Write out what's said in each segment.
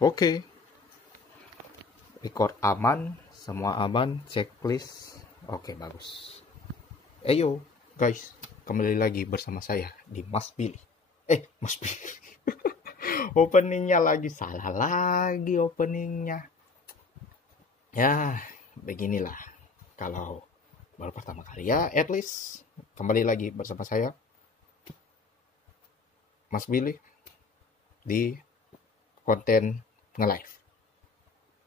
Oke, record aman, semua aman, checklist. Oke, bagus. Ayo, guys, kembali lagi bersama saya di Mas Billy. Mas Billy. Openingnya lagi salah lagi openingnya. Ya, beginilah. Kalau baru pertama kali ya, at least kembali lagi bersama saya Mas Billy di konten nge-live.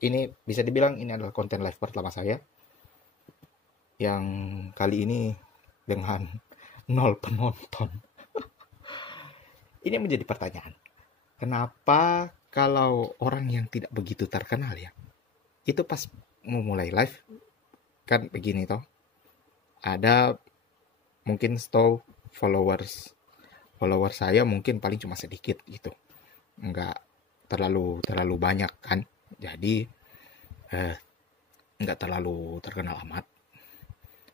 Ini bisa dibilang ini adalah konten live pertama saya yang kali ini dengan 0 penonton. Ini menjadi pertanyaan. Kenapa kalau orang yang tidak begitu terkenal ya, itu pas mau mulai live kan begini toh. Ada mungkin followers saya mungkin paling cuma sedikit gitu. Enggak terlalu banyak kan. Jadi enggak terlalu terkenal amat.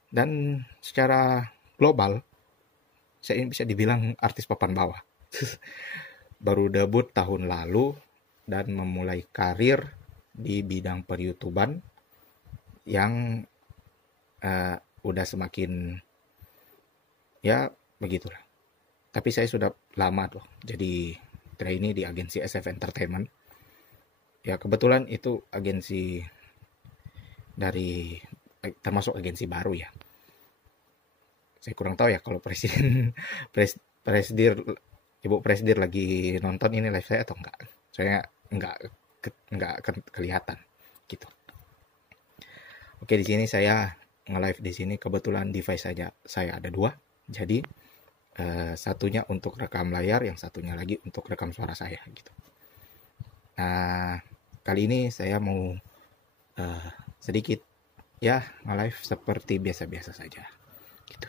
Dan secara global saya ini bisa dibilang artis papan bawah. Baru debut tahun lalu dan memulai karir di bidang per-YouTuban yang udah semakin ya begitulah. Tapi saya sudah lama tuh jadi trainee di agensi SF Entertainment. Ya kebetulan itu agensi dari termasuk agensi baru ya. Saya kurang tahu ya kalau presiden Ibu Presidir lagi nonton ini live saya atau enggak. Saya enggak kelihatan gitu. Oke, di sini saya nge-live di sini kebetulan device saya ada 2. Jadi satunya untuk rekam layar, yang satunya lagi untuk rekam suara saya gitu. Nah, kali ini saya mau sedikit ya nge-live seperti biasa-biasa saja gitu.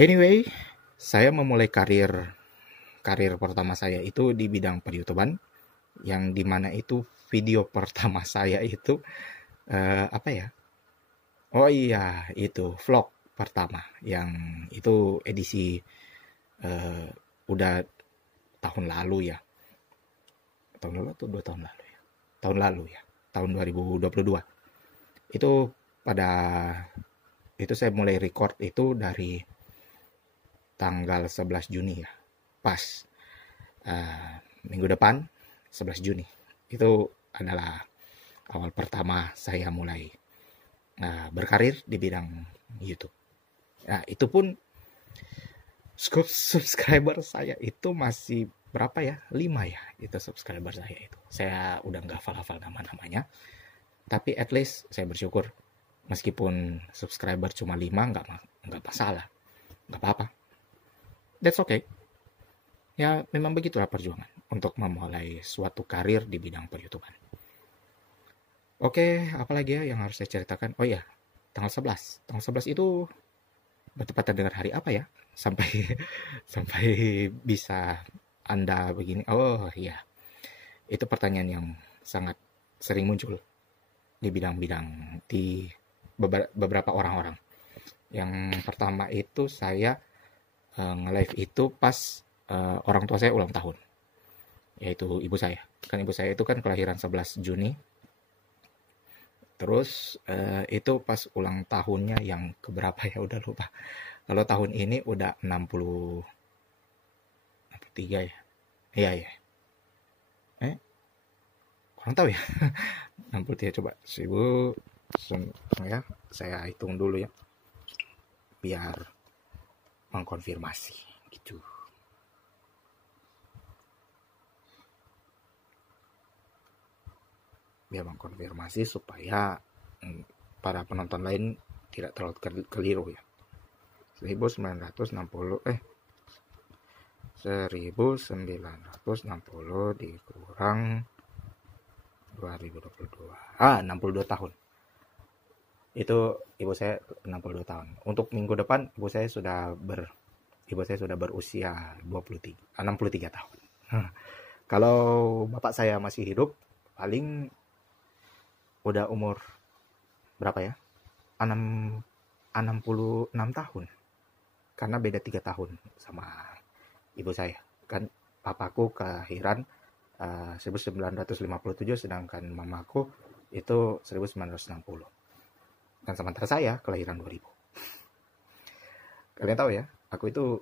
Anyway, saya memulai karir pertama saya itu di bidang per-YouTuban, yang dimana itu video pertama saya itu apa ya? Oh iya, itu vlog pertama yang itu edisi udah tahun lalu ya. Tahun lalu atau 2 tahun lalu ya? Tahun lalu ya, tahun 2022. Itu saya mulai record itu dari tanggal 11 Juni ya. Pas minggu depan 11 Juni. Itu adalah awal pertama saya mulai berkarir di bidang YouTube. Nah, itu pun subscriber saya itu masih berapa ya? 5 ya, itu subscriber saya itu. Saya udah nggak hafal-hafal nama-namanya. Tapi at least saya bersyukur meskipun subscriber cuma 5 nggak masalah. Nggak apa-apa. That's okay. Ya, memang begitulah perjuangan untuk memulai suatu karir di bidang per-YouTuban. Oke, apalagi ya yang harus saya ceritakan? Oh iya, tanggal 11. Tanggal 11 itu bertepatan dengan hari apa ya? Sampai bisa Anda begini. Oh iya. Itu pertanyaan yang sangat sering muncul di bidang-bidang di beberapa orang-orang. Yang pertama itu saya nge-live itu pas orang tua saya ulang tahun, yaitu ibu saya. Kan ibu saya itu kan kelahiran 11 Juni. Terus itu pas ulang tahunnya yang keberapa ya, udah lupa. Kalau tahun ini udah 63 ya. Iya ya. Kurang tahu ya. 63 coba 1000 ya. Saya hitung dulu ya. Biar mengkonfirmasi gitu. Biar mengkonfirmasi supaya para penonton lain tidak terlalu keliru ya. 1960 dikurang 2022. 62 tahun. Itu ibu saya 62 tahun. Untuk minggu depan ibu saya sudah berusia 63 tahun. Kalau bapak saya masih hidup, paling udah umur berapa ya? 66 tahun. Karena beda 3 tahun sama ibu saya. Kan papaku kelahiran 1957, sedangkan mamaku itu 1960. Dan sementara saya kelahiran 2000. Kalian tahu ya, aku itu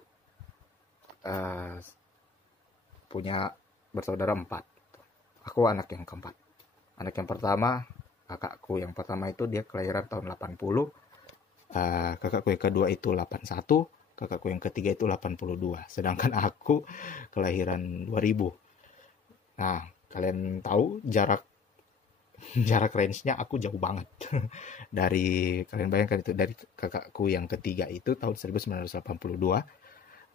punya bersaudara 4. Aku anak yang keempat. Anak yang pertama, kakakku yang pertama itu dia kelahiran tahun 80. Kakakku yang kedua itu 81. Kakakku yang ketiga itu 82. Sedangkan aku kelahiran 2000. Nah, kalian tahu jarak range-nya aku jauh banget. Dari kalian bayangkan itu, dari kakakku yang ketiga itu tahun 1982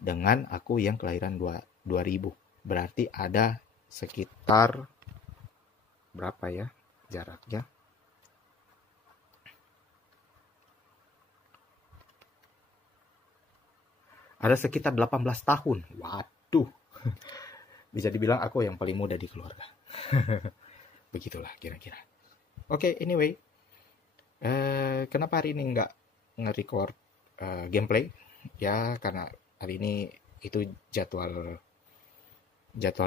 dengan aku yang kelahiran 2000. Berarti ada sekitar berapa ya jaraknya? Ada sekitar 18 tahun. Waduh. Bisa dibilang aku yang paling muda di keluarga. Begitulah kira-kira. Oke, anyway. Kenapa hari ini nggak nge-record gameplay? Ya, karena hari ini itu jadwal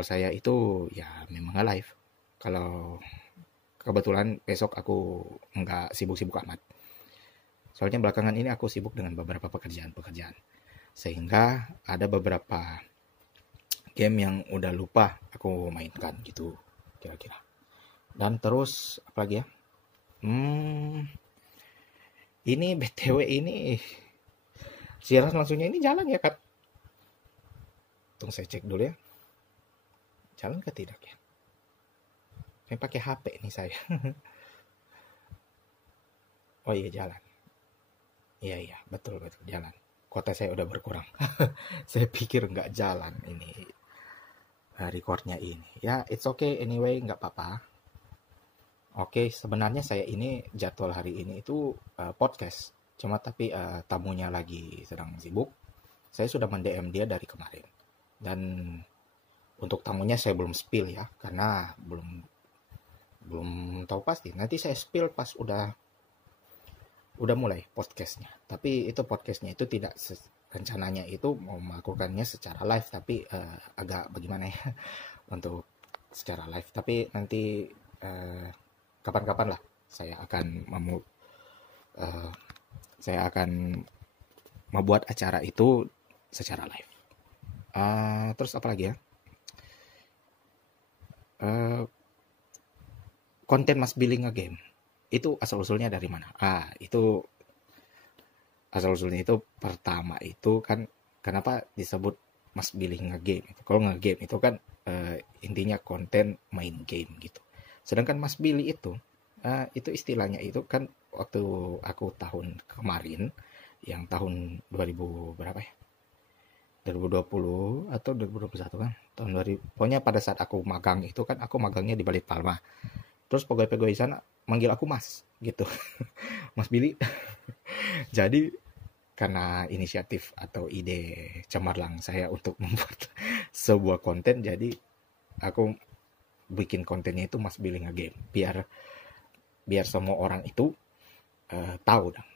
saya itu ya memang nggak live. Kalau kebetulan besok aku nggak sibuk-sibuk amat. Soalnya belakangan ini aku sibuk dengan beberapa pekerjaan. Sehingga ada beberapa game yang udah lupa aku mainkan gitu kira-kira. Dan terus apa lagi ya? Ini BTW ini siaran langsungnya ini jalan ya, Kak? Tunggu saya cek dulu ya. Jalan ke tidak ya? Saya pakai HP nih saya. Oh iya jalan. Iya betul jalan. Kuota saya udah berkurang. Saya pikir nggak jalan ini recordnya ini. Ya it's okay anyway, nggak apa-apa. Oke, sebenarnya saya ini jadwal hari ini itu podcast. Cuma tapi tamunya lagi sedang sibuk. Saya sudah mend-DM dia dari kemarin. Dan untuk tamunya saya belum spill ya, karena belum tahu pasti. Nanti saya spill pas udah mulai podcastnya. Tapi itu podcastnya itu tidak rencananya itu mau melakukannya secara live, tapi agak bagaimana ya untuk secara live. Tapi nanti kapan-kapan lah saya akan membuat acara itu secara live. Terus apa lagi ya? Konten Mas Billy Ngegame itu asal-usulnya dari mana? Itu asal-usulnya itu pertama itu kan kenapa disebut Mas Billy Ngegame? Kalau ngegame itu kan intinya konten main game gitu. Sedangkan Mas Billy itu istilahnya itu kan waktu aku tahun kemarin yang tahun 2000 berapa ya? 2020 atau 2021 kan? Tahun 2000. Pokoknya pada saat aku magang itu kan aku magangnya di Balikpapan. Terus pegawai-pegawai di sana manggil aku Mas gitu. Mas Billy. Jadi karena inisiatif atau ide cemerlang saya untuk membuat sebuah konten, jadi aku bikin kontennya itu Mas Billy Ngegame biar semua orang itu tahu dong.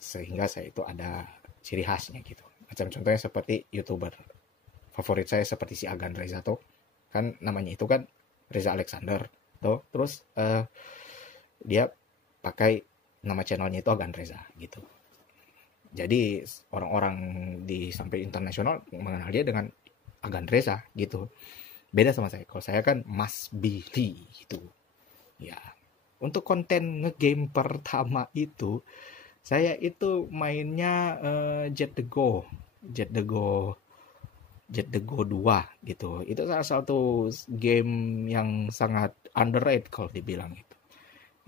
Sehingga saya itu ada ciri khasnya gitu. Macam contohnya seperti YouTuber favorit saya seperti si Agan Reza tuh. Kan namanya itu kan Reza Alexander tuh. Terus dia pakai nama channelnya itu Agan Reza gitu. Jadi orang-orang di sampai internasional mengenal dia dengan Agan Reza gitu. Beda sama saya. Kalau saya kan Mas Billy gitu. Ya. Untuk konten ngegame pertama itu saya itu mainnya Jet the Go 2 gitu. Itu salah satu game yang sangat underrated kalau dibilang itu.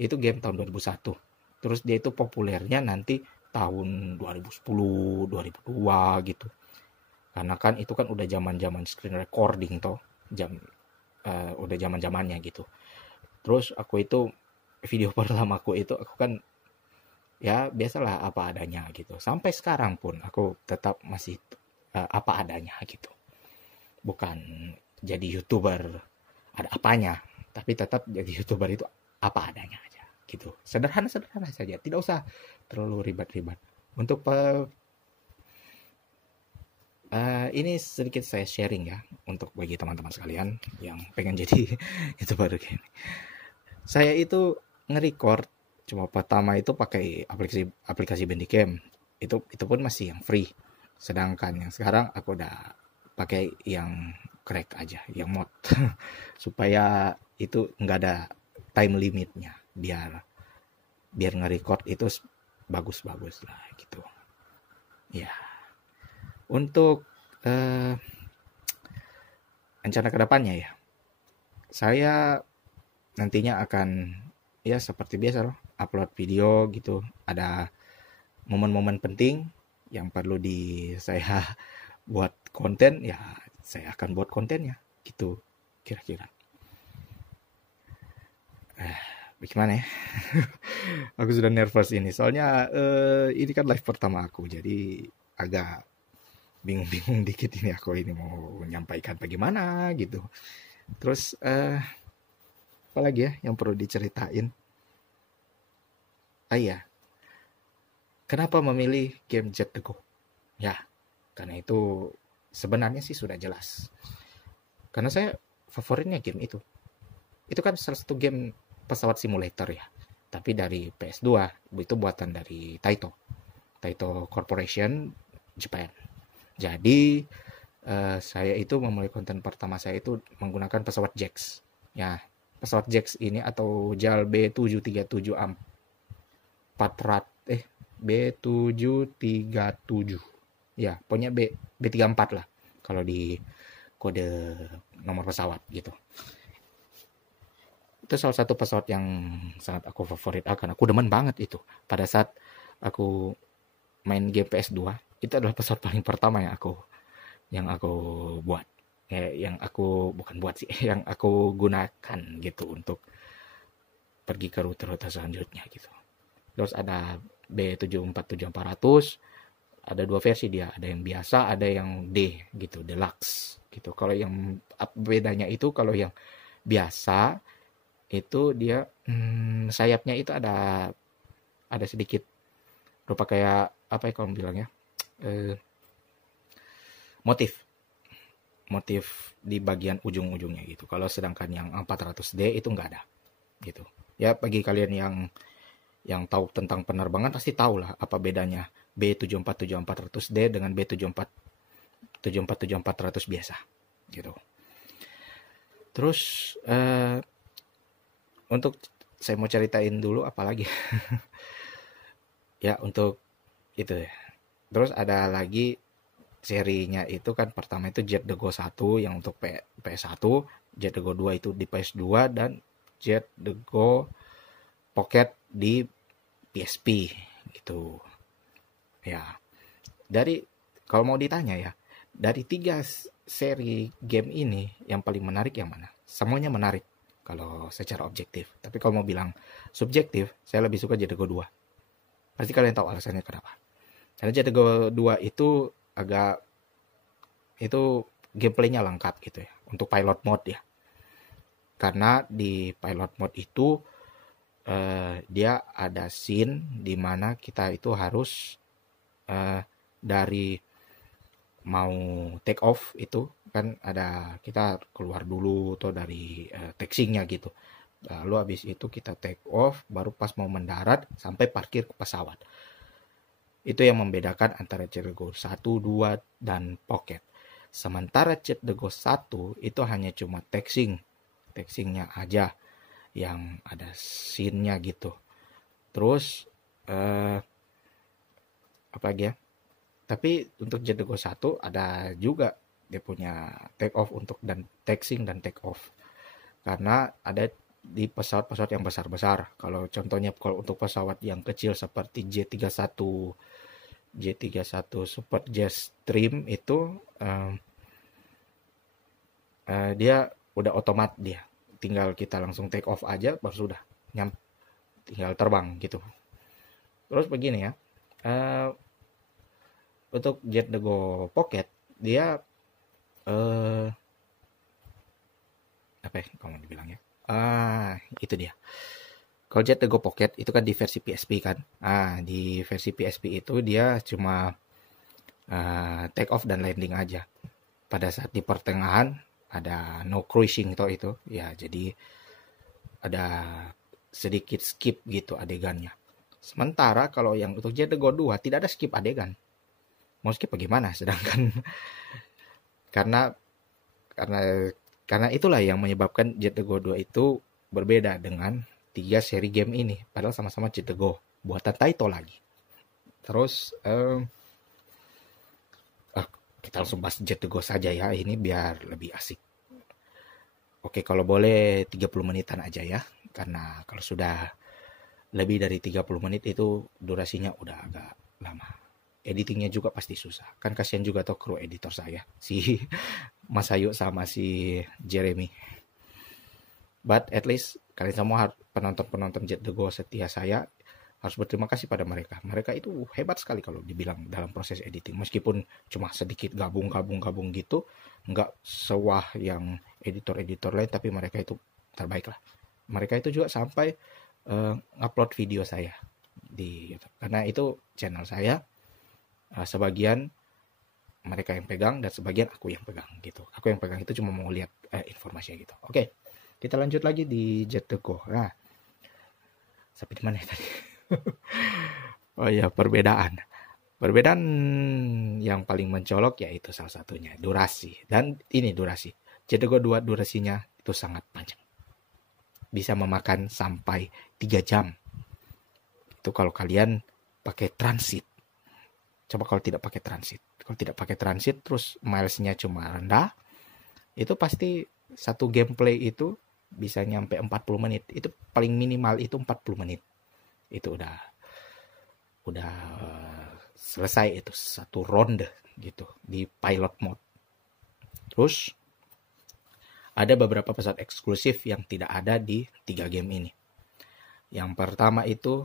Itu game tahun 2001. Terus dia itu populernya nanti tahun 2010, 2002 gitu. Karena kan itu kan udah zaman-zaman screen recording toh. Udah zaman-zamannya gitu. Terus aku itu video pertamaku itu aku kan ya biasalah apa adanya gitu. Sampai sekarang pun aku tetap masih apa adanya gitu. Bukan jadi YouTuber ada apanya, tapi tetap jadi YouTuber itu apa adanya aja gitu. Sederhana saja, tidak usah terlalu ribet-ribet. Untuk Ini sedikit saya sharing ya untuk bagi teman-teman sekalian yang pengen jadi YouTuber game. Saya itu nge-record cuma pertama itu pakai aplikasi Bandicam. Itu pun masih yang free. Sedangkan yang sekarang aku udah pakai yang crack aja, yang mod. Supaya itu nggak ada time limitnya, biar nge-record itu bagus-bagus lah gitu. Ya. Untuk rencana kedepannya ya, saya nantinya akan ya seperti biasa loh, upload video gitu. Ada momen-momen penting yang perlu saya buat konten, ya saya akan buat kontennya gitu kira-kira. Bagaimana ya? Aku sudah nervous ini soalnya ini kan live pertama aku, jadi agak bingung-bingung dikit ini aku ini mau menyampaikan bagaimana gitu. Terus apa lagi ya yang perlu diceritain? Iya, kenapa memilih game Jet the Go? Ya, karena itu sebenarnya sih sudah jelas. Karena saya favoritnya game itu. Itu kan salah satu game pesawat simulator ya. Tapi dari PS2, itu buatan dari Taito Corporation Japan. Jadi saya itu memulai konten pertama saya itu menggunakan pesawat Jax. Ya, pesawat Jax ini atau JAL B737 B737. Ya, pokoknya B34 lah kalau di kode nomor pesawat gitu. Itu salah satu pesawat yang sangat aku favorit karena aku demen banget itu. Pada saat aku main game PS2, itu adalah pesawat paling pertama yang aku buat. Yang aku bukan buat sih, yang aku gunakan gitu untuk pergi ke rute-rute selanjutnya gitu. Terus ada B747-400, ada dua versi dia, ada yang biasa, ada yang D gitu, deluxe gitu. Kalau yang bedanya itu kalau yang biasa itu dia sayapnya itu ada sedikit rupa kayak apa ya kalau bilangnya motif di bagian ujung-ujungnya gitu. Kalau sedangkan yang 400D itu nggak ada gitu. Ya bagi kalian yang tahu tentang penerbangan pasti tahu lah apa bedanya B747-400D dengan B747-400 biasa gitu. Terus untuk saya mau ceritain dulu apalagi ya untuk itu ya. Terus ada lagi serinya itu kan pertama itu Jet the Go 1 yang untuk PS1, Jet the Go 2 itu di PS2 dan Jet the Go Pocket di PSP gitu. Ya. Kalau mau ditanya ya, dari 3 seri game ini yang paling menarik yang mana? Semuanya menarik kalau secara objektif. Tapi kalau mau bilang subjektif, saya lebih suka Jet the Go 2. Pasti kalian tahu alasannya kenapa. Karena Jet the Go 2 itu gameplaynya lengkap gitu ya. Untuk pilot mode ya. Karena di pilot mode itu dia ada scene di mana kita itu harus dari mau take off itu kan ada kita keluar dulu atau dari taxiingnya gitu. Lalu habis itu kita take off baru pas mau mendarat sampai parkir ke pesawat. Itu yang membedakan antara Jet the Go 1, 2 dan Pocket. Sementara Jet the Go 1 itu hanya cuma taxiingnya aja yang ada scene-nya gitu. Terus apa lagi ya? Tapi untuk Jet the Go 1 ada juga dia punya take off dan taxiing dan take off. Karena ada di pesawat-pesawat yang besar-besar. Kalau contohnya kalau untuk pesawat yang kecil seperti J31 Super Jetstream itu dia udah otomat dia. Tinggal kita langsung take off aja baru sudah tinggal terbang gitu. Terus begini ya. Untuk Jet the Go Pocket dia apa ya kalau dibilang ya? Itu dia. Kalau Jet the Go Pocket itu kan di versi PSP kan. Di versi PSP itu dia cuma take off dan landing aja. Pada saat di pertengahan ada no cruising itu ya, jadi ada sedikit skip gitu adegannya. Sementara kalau yang untuk Jet the Go 2 tidak ada skip adegan. Mau skip bagaimana? Sedangkan karena karena itulah yang menyebabkan Jet the Go 2 itu berbeda dengan 3 seri game ini. Padahal sama-sama Jet the Go, buatan Taito lagi. Terus kita langsung bahas Jet the Go saja ya, ini biar lebih asik. Oke, kalau boleh 30 menitan aja ya, karena kalau sudah lebih dari 30 menit itu durasinya udah agak lama. Editingnya juga pasti susah. Kan kasihan juga tuh kru editor saya, si Mas Ayu sama si Jeremy. But at least kalian semua penonton-penonton Jet the Go setia saya harus berterima kasih pada mereka. Mereka itu hebat sekali kalau dibilang dalam proses editing. Meskipun cuma sedikit gabung gitu, nggak sewah yang editor-editor lain, tapi mereka itu terbaik lah. Mereka itu juga sampai upload video saya di YouTube. Karena itu channel saya, sebagian mereka yang pegang dan sebagian aku yang pegang gitu. Aku yang pegang itu cuma mau lihat informasinya gitu. Oke, kita lanjut lagi di Jet the Go. Nah, sampai di mana ya tadi? Oh iya, perbedaan yang paling mencolok yaitu salah satunya durasi. Dan ini durasi Jet the Go 2 durasinya itu sangat panjang, bisa memakan sampai 3 jam. Itu kalau kalian pakai transit. Coba kalau tidak pakai transit terus milesnya cuma rendah, itu pasti satu gameplay itu bisa nyampe 40 menit. Itu paling minimal itu 40 menit. Itu udah selesai itu satu ronde gitu di pilot mode. Terus ada beberapa pesawat eksklusif yang tidak ada di 3 game ini. Yang pertama itu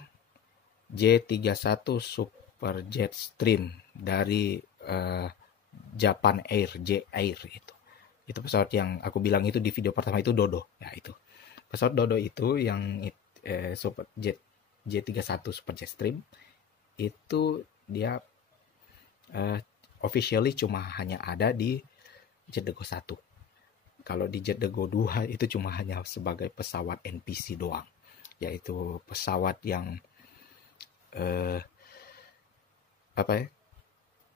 J31 Super Jetstream dari Japan Air, J-Air itu. Itu pesawat yang aku bilang itu di video pertama itu Dodo. Ya itu. Pesawat Dodo itu yang Super J31 Super Jetstream itu dia officially cuma hanya ada di Jet the Go 1. Kalau di Jet the Go 2 itu cuma hanya sebagai pesawat NPC doang. Yaitu pesawat yang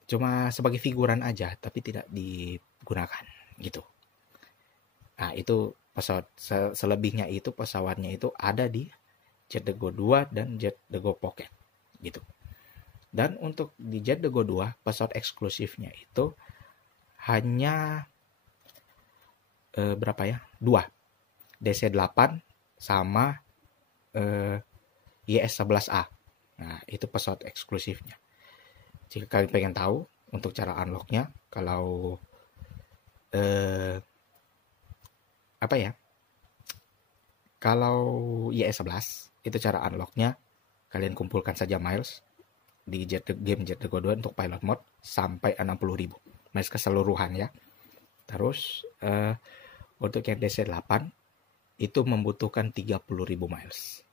cuma sebagai figuran aja, tapi tidak digunakan gitu. Nah, itu pesawat selebihnya itu pesawatnya itu ada di Jet the Go 2 dan Jet the Go Pocket gitu. Dan untuk di Jet the Go 2 pesawat eksklusifnya itu hanya berapa ya? 2. DC-8 sama YS-11A. Nah, itu pesawat eksklusifnya. Jika kalian pengen tahu untuk cara unlocknya, kalau kalau YS-11 itu cara unlocknya, kalian kumpulkan saja miles di game Jet the Go 2 untuk pilot mode sampai 60.000 miles keseluruhan ya. Terus untuk yang DC-8 itu membutuhkan 30.000 miles.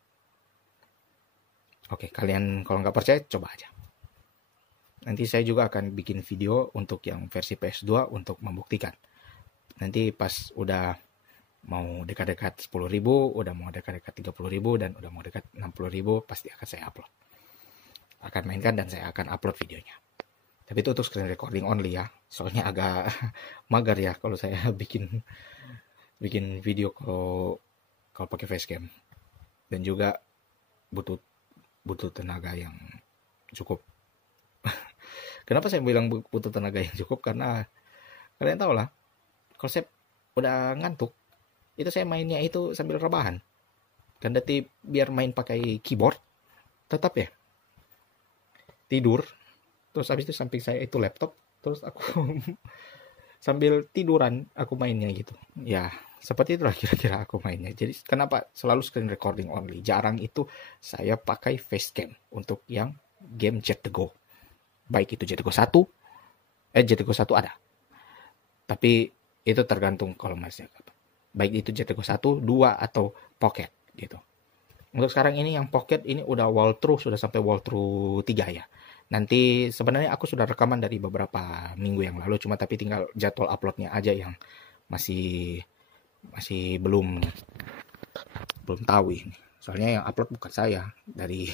Oke, kalian kalau nggak percaya coba aja. Nanti saya juga akan bikin video untuk yang versi PS2 untuk membuktikan. Nanti pas udah mau dekat-dekat 10.000, udah mau dekat-dekat 30.000, dan udah mau dekat 60.000, pasti akan saya upload. Akan mainkan dan saya akan upload videonya. Tapi itu untuk screen recording only ya. Soalnya agak mager ya kalau saya bikin video kalau pakai facecam. Dan juga butuh tenaga yang cukup. Kenapa saya bilang butuh tenaga yang cukup? Karena kalian tahu lah, kalau saya udah ngantuk, itu saya mainnya itu sambil rebahan. Kan nanti biar main pakai keyboard, tetap ya tidur. Terus habis itu samping saya itu laptop, terus aku sambil tiduran aku mainnya gitu. Ya, seperti itulah kira-kira aku mainnya. Jadi kenapa selalu screen recording only? Jarang itu saya pakai facecam untuk yang game Jet the Go. Baik itu Jet the Go 1, Jet the Go 1 ada. Tapi itu tergantung kalau masih baik itu Jet the Go 1, 2 atau Pocket gitu. Untuk sekarang ini yang Pocket ini udah walkthrough, sudah sampai walkthrough 3 ya. Nanti sebenarnya aku sudah rekaman dari beberapa minggu yang lalu, cuma tapi tinggal jadwal uploadnya aja yang masih masih belum tahu ini. Soalnya yang upload bukan saya, dari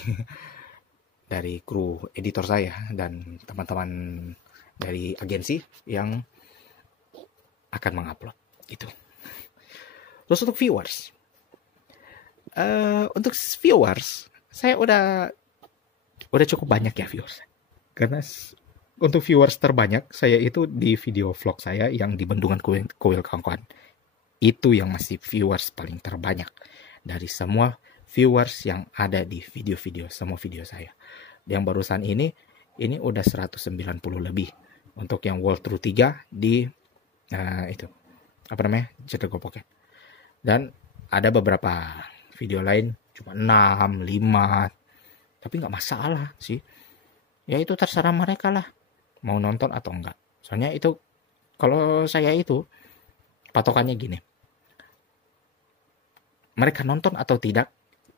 dari kru editor saya dan teman-teman dari agensi yang akan mengupload gitu. Terus untuk viewers saya udah cukup banyak ya viewers. Karena untuk viewers terbanyak saya itu di video vlog saya yang di Bendungan Kuil Kawan-kawan. Itu yang masih viewers paling terbanyak dari semua viewers yang ada di video-video, semua video saya. Yang barusan ini udah 190 lebih. Untuk yang World Tour 3 di itu apa namanya, Cetego Pocket. Dan ada beberapa video lain cuma 6, 5, tapi nggak masalah sih. Ya itu terserah mereka lah mau nonton atau enggak. Soalnya itu kalau saya itu patokannya gini. Mereka nonton atau tidak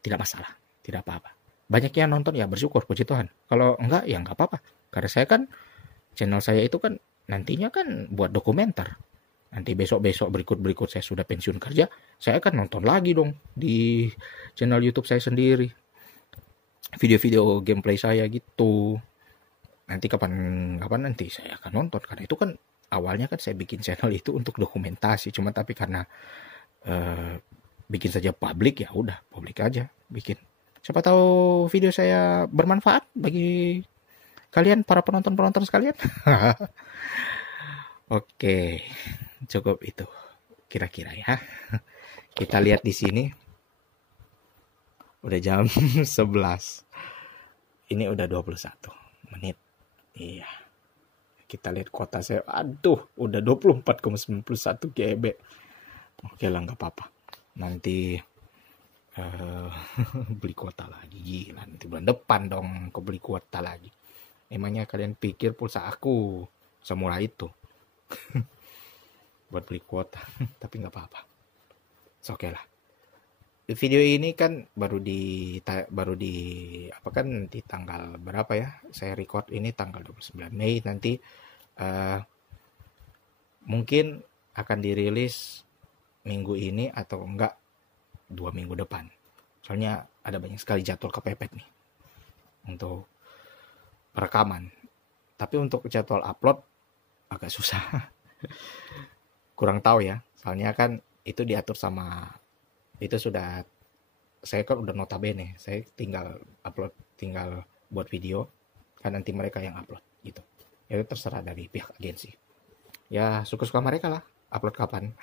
masalah, tidak apa-apa. Banyak yang nonton ya bersyukur, puji Tuhan. Kalau enggak ya enggak apa-apa. Karena saya kan channel saya itu kan nantinya kan buat dokumenter. Nanti besok-besok berikut saya sudah pensiun kerja, saya akan nonton lagi dong di channel YouTube saya sendiri. Video-video gameplay saya gitu. Nanti kapan nanti saya akan nonton, karena itu kan awalnya kan saya bikin channel itu untuk dokumentasi, cuma tapi karena bikin saja publik, ya udah publik aja bikin. Siapa tahu video saya bermanfaat bagi kalian para penonton sekalian. Oke, cukup itu kira-kira ya. Kita lihat di sini udah jam 11. Ini udah 21 menit. Iya. Kita lihat kuota saya. Aduh, udah 24,91 GB. Oke lah, nggak apa-apa. Nanti beli kuota lagi. Gila, nanti bulan depan dong aku beli kuota lagi. Emangnya kalian pikir pulsa aku semurah itu buat beli kuota? Tapi nggak apa-apa. Oke lah. Video ini kan baru di apa kan nanti tanggal berapa ya? Saya record ini tanggal 29 Mei, nanti mungkin akan dirilis minggu ini atau enggak 2 minggu depan. Soalnya ada banyak sekali jadwal kepepet nih untuk perekaman. Tapi untuk jadwal upload agak susah. Kurang tahu ya. Soalnya kan itu diatur sama, itu sudah, saya kan udah notabene, saya tinggal buat video, kan nanti mereka yang upload gitu. Ya itu terserah dari pihak agensi. Ya suka-suka mereka lah upload kapan.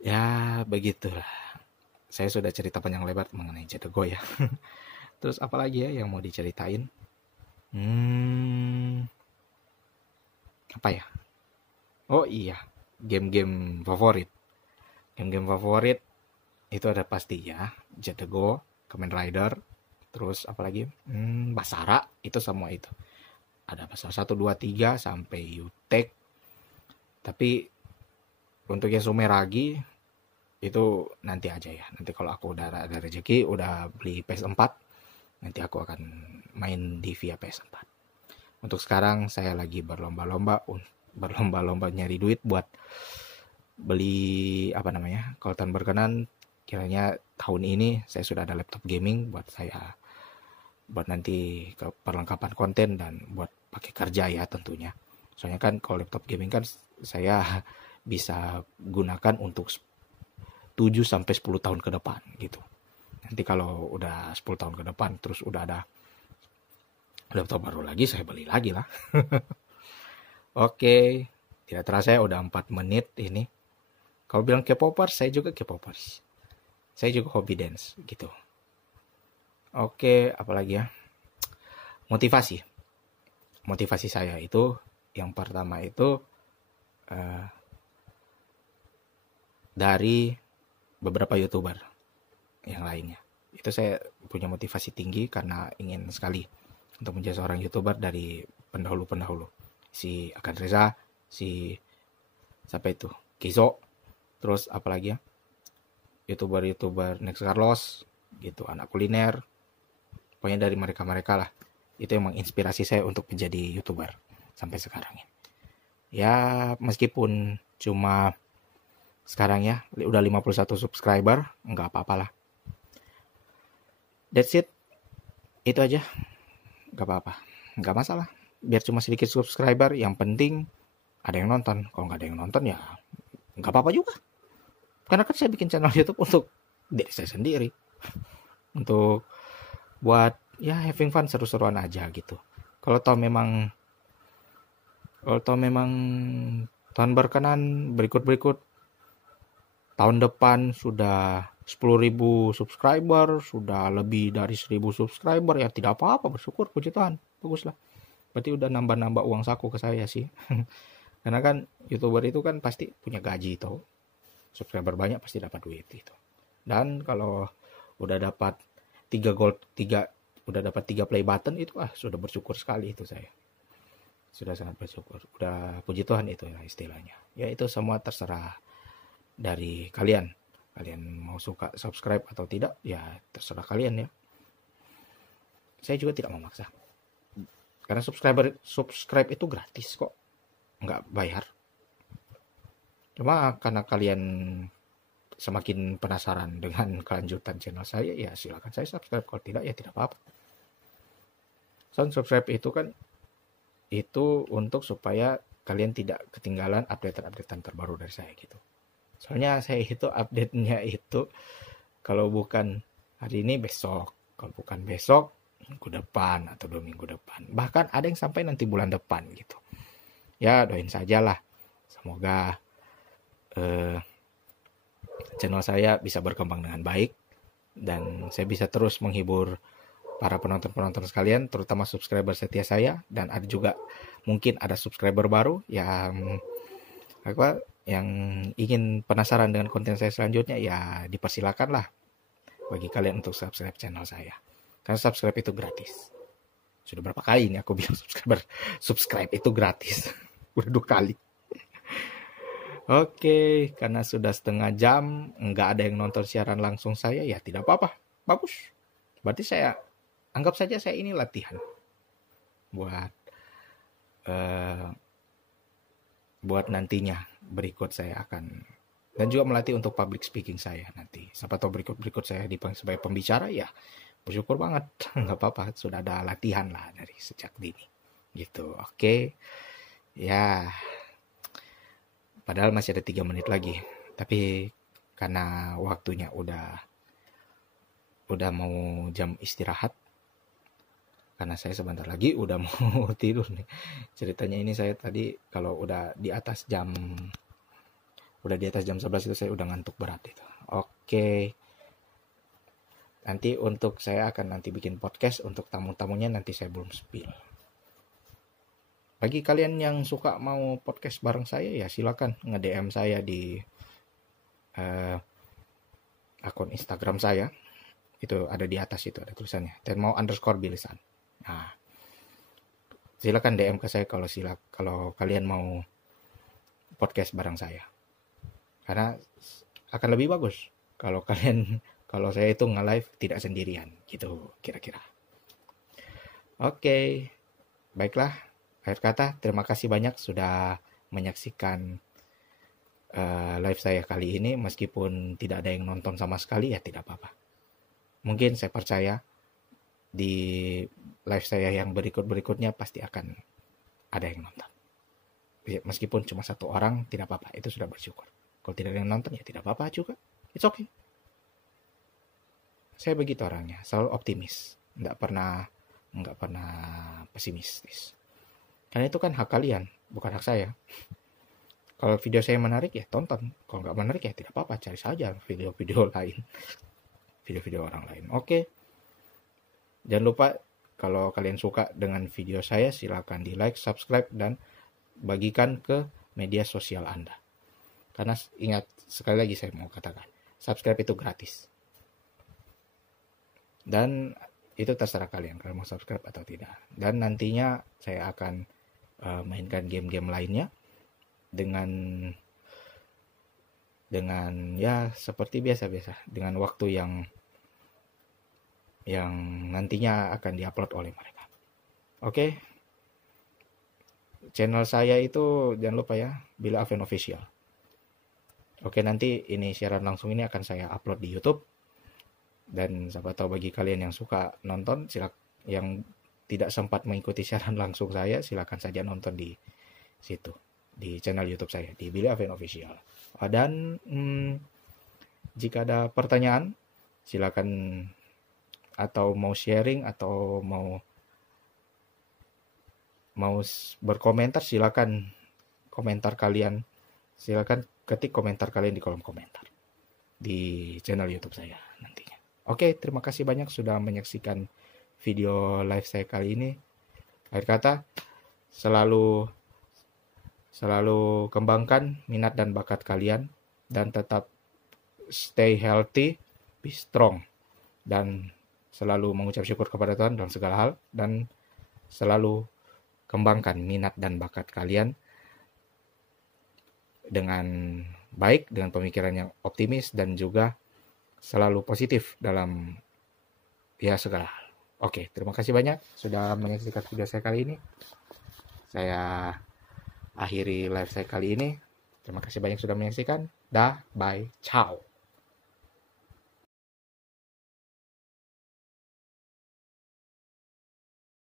Ya begitulah. Saya sudah cerita panjang lebar mengenai Cetego ya. Terus apa lagi ya yang mau diceritain? Apa ya? Oh iya, game-game favorit. Game-game favorit itu ada pastinya Cetego, Kamen Rider, terus apa lagi? Basara, itu semua itu. Ada Basara 1, 2, 3 sampai Yutek. Tapi untuk yang Sumeragi itu nanti aja ya. Nanti kalau aku udah ada rezeki, udah beli PS4, nanti aku akan main di via PS4. Untuk sekarang saya lagi berlomba-lomba nyari duit buat beli apa namanya, kalau tahun berkenan kiranya tahun ini saya sudah ada laptop gaming buat saya, buat nanti ke perlengkapan konten dan buat pakai kerja ya tentunya. Soalnya kan kalau laptop gaming kan saya bisa gunakan untuk 7 sampai 10 tahun ke depan gitu. Nanti kalau udah 10 tahun ke depan terus udah ada laptop baru lagi, saya beli lagi lah. Oke, tidak terasa ya udah 4 menit ini. Kalau bilang K-popers, saya juga K-popers. Saya juga hobi dance gitu. Oke, apalagi ya? Motivasi saya itu yang pertama itu dari beberapa YouTuber yang lainnya. Itu saya punya motivasi tinggi karena ingin sekali untuk menjadi seorang YouTuber dari pendahulu-pendahulu. Si Akan Reza, si siapa itu? Kizo, terus apalagi ya? YouTuber Next Carlos gitu, anak kuliner. Pokoknya dari mereka-mereka lah. Itu yang menginspirasi saya untuk menjadi YouTuber sampai sekarang ini. Ya, meskipun cuma sekarang ya udah 51 subscriber, nggak apa-apalah. That's it. Itu aja. Nggak apa-apa. Nggak masalah. Biar cuma sedikit subscriber, yang penting ada yang nonton. Kalau nggak ada yang nonton ya nggak apa-apa juga. Karena kan saya bikin channel YouTube untuk diri saya sendiri. Untuk buat ya having fun, seru-seruan aja gitu. Kalau toh memang Tuhan berkenan berikut tahun depan sudah 10.000 subscriber, sudah lebih dari 1.000 subscriber, ya tidak apa-apa, bersyukur, puji Tuhan, bagus lah. Berarti udah nambah-nambah uang saku ke saya sih. Karena kan YouTuber itu kan pasti punya gaji itu. Subscriber banyak pasti dapat duit itu. Dan kalau udah dapat 3 play button itu sudah bersyukur sekali itu saya. Sudah sangat bersyukur. Udah puji Tuhan itu ya istilahnya. Ya itu semua terserah dari kalian. Kalian mau suka subscribe atau tidak ya terserah kalian ya. Saya juga tidak memaksa. Karena subscribe itu gratis kok. Nggak bayar. Cuma karena kalian semakin penasaran dengan kelanjutan channel saya, ya silakan saya subscribe. Kalau tidak, ya tidak apa-apa. Sound subscribe itu kan itu untuk supaya kalian tidak ketinggalan update-updatean terbaru dari saya gitu. Soalnya saya itu update-nya itu kalau bukan hari ini besok, kalau bukan besok minggu depan atau 2 minggu depan. Bahkan ada yang sampai nanti bulan depan gitu. Ya doain sajalah. Semoga channel saya bisa berkembang dengan baik dan saya bisa terus menghibur para penonton-penonton sekalian, terutama subscriber setia saya, dan ada juga mungkin ada subscriber baru yang ingin penasaran dengan konten saya selanjutnya, ya dipersilakan lah bagi kalian untuk subscribe channel saya. Karena subscribe itu gratis. Sudah berapa kali ini aku bilang subscribe itu gratis. Udah 2 kali. Oke, karena sudah setengah jam, nggak ada yang nonton siaran langsung saya, ya tidak apa-apa. Bagus. Berarti saya, anggap saja saya ini latihan. Buat nantinya, berikut saya akan, dan juga melatih untuk public speaking saya nanti. Siapa tahu berikut saya dipanggil sebagai pembicara, ya bersyukur banget. Nggak apa-apa, sudah ada latihan lah dari sejak dini. Gitu, oke. Ya, padahal masih ada 3 menit lagi. Tapi karena waktunya udah mau jam istirahat. Karena saya sebentar lagi udah mau tidur nih. Ceritanya ini saya tadi kalau udah di atas jam 11 itu saya udah ngantuk berat itu. Oke. Nanti untuk saya akan nanti bikin podcast untuk tamu-tamunya, nanti saya belum spill. Bagi kalian yang suka mau podcast bareng saya, ya silakan nge-DM saya di akun Instagram saya. Itu ada di atas, itu ada tulisannya @tenmau_bilisan. Nah, silakan DM ke saya kalau kalian mau podcast bareng saya. Karena akan lebih bagus kalau saya itu nge-live tidak sendirian gitu kira-kira. Oke. Baiklah. Akhir kata, terima kasih banyak sudah menyaksikan live saya kali ini. Meskipun tidak ada yang nonton sama sekali, ya tidak apa-apa. Mungkin saya percaya di live saya yang berikutnya pasti akan ada yang nonton. Meskipun cuma 1 orang, tidak apa-apa. Itu sudah bersyukur. Kalau tidak ada yang nonton, ya tidak apa-apa juga. It's okay. Saya begitu orangnya, selalu optimis. Nggak pernah pesimistis. Karena itu kan hak kalian, bukan hak saya. Kalau video saya menarik, ya tonton. Kalau nggak menarik, ya tidak apa-apa. Cari saja video-video lain. Video-video orang lain. Oke. Jangan lupa, kalau kalian suka dengan video saya, silakan di like, subscribe, dan bagikan ke media sosial Anda. Karena ingat, sekali lagi saya mau katakan, subscribe itu gratis. Dan itu terserah kalian kalau mau subscribe atau tidak. Dan nantinya saya akan mainkan game-game lainnya dengan ya seperti biasa dengan waktu yang yang nantinya akan diupload oleh mereka. Oke, channel saya itu jangan lupa ya, Bila Aven Official. Oke, nanti ini siaran langsung ini akan saya upload di YouTube. Dan siapa tahu bagi kalian yang suka nonton, yang tidak sempat mengikuti siaran langsung saya, silakan saja nonton di situ, di channel YouTube saya, di Bila Aven Official. Dan jika ada pertanyaan, silakan, atau mau sharing, atau mau berkomentar, silakan ketik komentar kalian di kolom komentar di channel YouTube saya nantinya. Oke, terima kasih banyak sudah menyaksikan video live saya kali ini. Akhir kata, selalu kembangkan minat dan bakat kalian, dan tetap stay healthy, be strong, dan selalu mengucap syukur kepada Tuhan dalam segala hal, dan selalu kembangkan minat dan bakat kalian dengan baik, dengan pemikiran yang optimis, dan juga selalu positif dalam segala hal. Oke, terima kasih banyak sudah menyaksikan video saya kali ini. Saya akhiri live saya kali ini. Terima kasih banyak sudah menyaksikan. Dah, bye, ciao.